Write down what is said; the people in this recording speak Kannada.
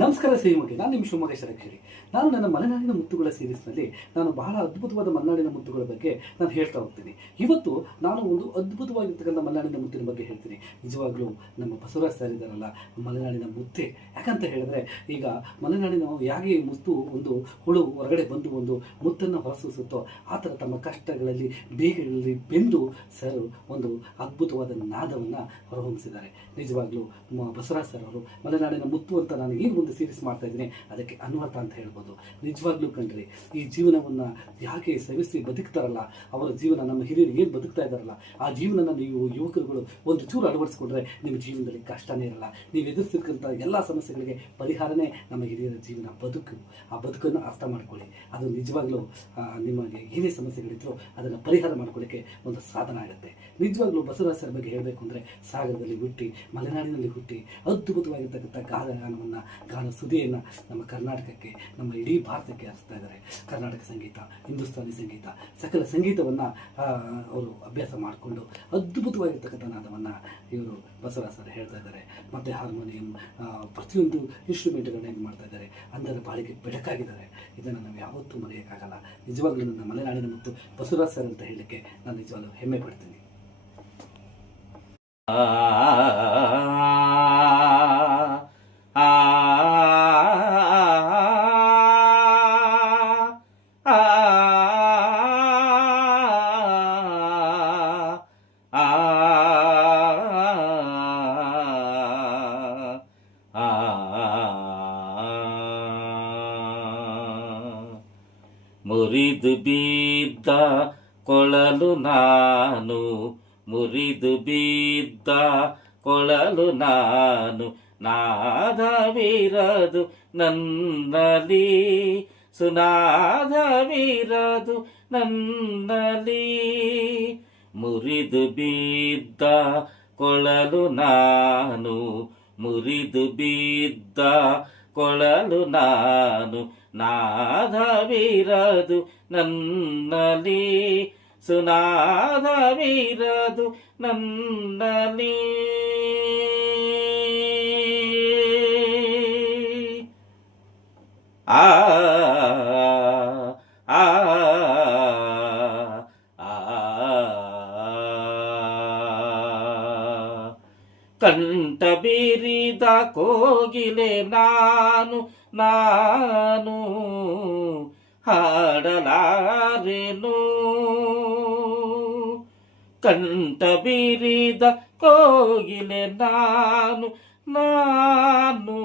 ನಮಸ್ಕಾರ ಶ್ರೀಮುಖಿ, ನಾನು ನಿಮ್ಮ ಶಿವಮೊಗ್ಗ ಶರಕ್ಷರಿ. ನಾನು ನನ್ನ ಮಲೆನಾಡಿನ ಮುತ್ತುಗಳ ಸೀರೀಸ್ನಲ್ಲಿ ನಾನು ಬಹಳ ಅದ್ಭುತವಾದ ಮಲೆನಾಡಿನ ಮುತ್ತುಗಳ ಬಗ್ಗೆ ನಾನು ಹೇಳ್ತಾ ಹೋಗ್ತೀನಿ. ಇವತ್ತು ನಾನು ಒಂದು ಅದ್ಭುತವಾಗಿರ್ತಕ್ಕಂಥ ಮಲೆನಾಡಿನ ಮುತ್ತಿನ ಬಗ್ಗೆ ಹೇಳ್ತೀನಿ. ನಿಜವಾಗ್ಲೂ ನಮ್ಮ ಬಸವರಾಜ್ ಸರ್ ಇದ್ದಾರಲ್ಲ, ಮಲೆನಾಡಿನ ಮುತ್ತೆ. ಯಾಕಂತ ಹೇಳಿದ್ರೆ, ಈಗ ಮಲೆನಾಡಿನ ಹೇಗೆ ಮುತ್ತು ಒಂದು ಹುಳು ಹೊರಗಡೆ ಬಂದು ಒಂದು ಮುತ್ತನ್ನು ಹೊರಸೂಸುತ್ತೋ, ಆ ಥರ ತಮ್ಮ ಕಷ್ಟಗಳಲ್ಲಿ ಬೇಗಗಳಲ್ಲಿ ಬೆಂದು ಸರ್ ಒಂದು ಅದ್ಭುತವಾದ ನಾದವನ್ನು ಹೊರಹೊಮ್ಮಿಸಿದ್ದಾರೆ. ನಿಜವಾಗ್ಲೂ ಬಸವರಾಜ್ ಸರ್ ಅವರು ಮಲೆನಾಡಿನ ಮುತ್ತು ಅಂತ ನಾನು ಏನು ಒಂದು ಸೀರೀಸ್ ಮಾಡ್ತಾ ಇದ್ದೀನಿ, ಅದಕ್ಕೆ ಅನ್ವರ್ಥ ಅಂತ ಹೇಳ್ಬೋದು. ನಿಜವಾಗ್ಲೂ ಕಂಡ್ರಿ, ಈ ಜೀವನವನ್ನು ಯಾಕೆ ಸವಿಸಿ ಬದುಕ್ತಾರಲ್ಲ, ಅವರ ಜೀವನ ನಮ್ಮ ಹಿರಿಯರು ಏನು ಬದುಕ್ತಾ ಇದ್ದಾರಲ್ಲ, ಆ ಜೀವನನ ನೀವು ಯುವಕರುಗಳು ಒಂದು ಚೂರು ಅಳವಡಿಸ್ಕೊಂಡ್ರೆ ನಿಮ್ಮ ಜೀವನದಲ್ಲಿ ಕಷ್ಟನೇ ಇರಲ್ಲ. ನೀವು ಎದುರಿಸಿರ್ತಕ್ಕಂಥ ಎಲ್ಲ ಸಮಸ್ಯೆಗಳಿಗೆ ಪರಿಹಾರನೇ ನಮ್ಮ ಹಿರಿಯರ ಜೀವನ ಬದುಕು. ಆ ಬದುಕನ್ನು ಅರ್ಥ ಮಾಡ್ಕೊಳ್ಳಿ. ಅದು ನಿಜವಾಗ್ಲೂ ನಿಮಗೆ ಏನೇ ಸಮಸ್ಯೆಗಳಿದ್ರು ಅದನ್ನು ಪರಿಹಾರ ಮಾಡ್ಕೊಳ್ಳಿಕ್ಕೆ ಒಂದು ಸಾಧನ ಆಗುತ್ತೆ. ನಿಜವಾಗ್ಲೂ ಬಸವರಾಜ್ ಸರ್ ಬಗ್ಗೆ ಹೇಳಬೇಕು ಅಂದರೆ, ಸಾಗರದಲ್ಲಿ ಹುಟ್ಟಿ ಮಲೆನಾಡಿನಲ್ಲಿ ಹುಟ್ಟಿ ಅದ್ಭುತವಾಗಿರ್ತಕ್ಕಂಥ ಗಾನವನ್ನು ಗಾನ ಸುದಿಯನ್ನು ನಮ್ಮ ಕರ್ನಾಟಕಕ್ಕೆ, ನಮ್ಮ ಇಡೀ ಭಾರತಕ್ಕೆ ಹರಿಸ್ತಾ ಇದ್ದಾರೆ. ಕರ್ನಾಟಕ ಸಂಗೀತ, ಹಿಂದೂಸ್ತಾನಿ ಸಂಗೀತ, ಸಕಲ ಸಂಗೀತವನ್ನು ಅವರು ಅಭ್ಯಾಸ ಮಾಡಿಕೊಂಡು ಅದ್ಭುತವಾಗಿರ್ತಕ್ಕಂಥ ನಾದವನ್ನು ಇವರು ಬಸವರಾಜ್ ಸರ್ ಹೇಳ್ತಾ ಇದ್ದಾರೆ. ಮತ್ತು ಹಾರ್ಮೋನಿಯಂ, ಪ್ರತಿಯೊಂದು ಇನ್ಸ್ಟ್ರೂಮೆಂಟ್ಗಳನ್ನ ಏನು ಮಾಡ್ತಾ ಇದ್ದಾರೆ, ಅಂದರೆ ಬಾಳಿಗೆ ಬೆಳಕಾಗಿದ್ದಾರೆ. ಇದನ್ನು ನಾವು ಯಾವತ್ತೂ ಮರೆಯೋಕ್ಕಾಗಲ್ಲ. ನಿಜವಾಗ್ಲೂ ನನ್ನ ಮಲೆನಾಡಿನ ಮತ್ತು ಬಸವರಾಜ್ ಸರ್ ಅಂತ ಹೇಳಲಿಕ್ಕೆ ನಾನು ನಿಜವಾಗ್ಲೂ ಹೆಮ್ಮೆ ಪಡ್ತೀನಿ. ಮುರಿದು ಬಿದ್ದ ಕೊಳಲು ನಾನು, ಮುರಿದು ಬಿದ್ದ ಕೊಳಲು ನಾನು, ನಾದವಿರದು ನನ್ನಲಿ, ಸುನಾದವಿರದು ನನ್ನಲಿ. ಮುರಿದು ಬಿದ್ದ ಕೊಳಲು ನಾನು, ಮುರಿದು ಬಿದ್ದ ಕೊಳಲು ನಾನು, ನಾದವಿರದು ನನ್ನಲಿ, ಸುನಾದವಿರದು ನನ್ನಲಿ. ಆ ಆ ಕಂಠ ಬೀರಿದ ಕೋಗಿಲೆ ನಾನು, ನಾನು ಹಾಡಲಾರೆನು. ಕಂಠ ಬೀರಿದ ಕೋಗಿಲೆ ನಾನು, ನಾನು